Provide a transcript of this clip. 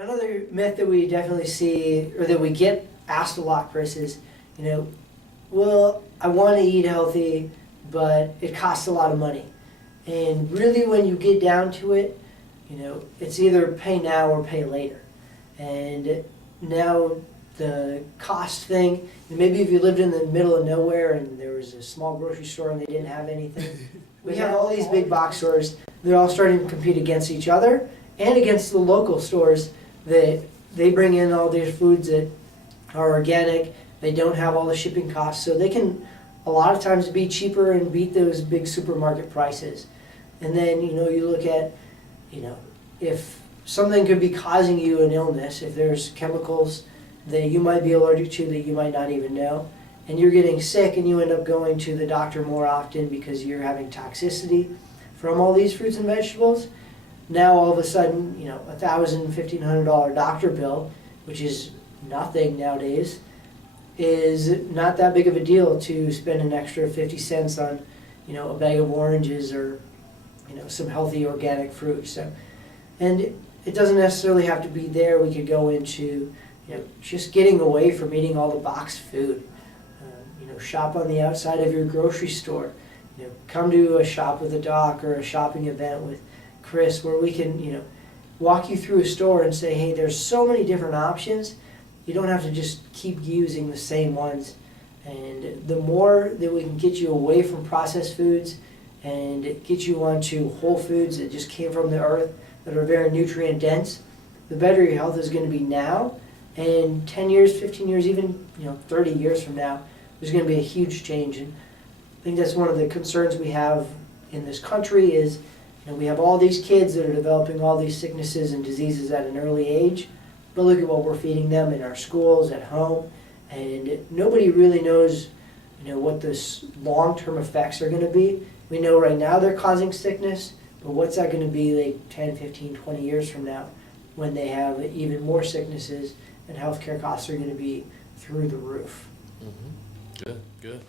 Another myth that we definitely see, or that we get asked a lot, Chris, is, well, I want to eat healthy, but it costs a lot of money. And really, when you get down to it, it's either pay now or pay later. And now the cost thing, maybe if you lived in the middle of nowhere and there was a small grocery store and they didn't have anything, we have all these big box stores. They're all starting to compete against each other and against the local stores that they bring in all these foods that are organic. They don't have all the shipping costs, so they can a lot of times be cheaper and beat those big supermarket prices. And then you look at if something could be causing you an illness, if there's chemicals that you might be allergic to that you might not even know, and you're getting sick and you end up going to the doctor more often because you're having toxicity from all these fruits and vegetables. Now all of a sudden, $1,000, $1,500 doctor bill, which is nothing nowadays, is not that big of a deal to spend an extra 50 cents on, a bag of oranges or, some healthy organic fruit. So, and it doesn't necessarily have to be there. We could go into, just getting away from eating all the boxed food. Shop on the outside of your grocery store. Come to a shop with a doc or a shopping event with Chris where we can, walk you through a store and say, hey, there's so many different options. You don't have to just keep using the same ones. And the more that we can get you away from processed foods and get you onto whole foods that just came from the earth that are very nutrient dense, the better your health is going to be now. And 10 years, 15 years, even 30 years from now, there's going to be a huge change. And I think that's one of the concerns we have in this country is we have all these kids that are developing all these sicknesses and diseases at an early age, but look at what we're feeding them in our schools, at home, and nobody really knows what the long-term effects are going to be. We know right now they're causing sickness, but what's that going to be like 10, 15, 20 years from now when they have even more sicknesses and healthcare costs are going to be through the roof? Mm-hmm. Good, good.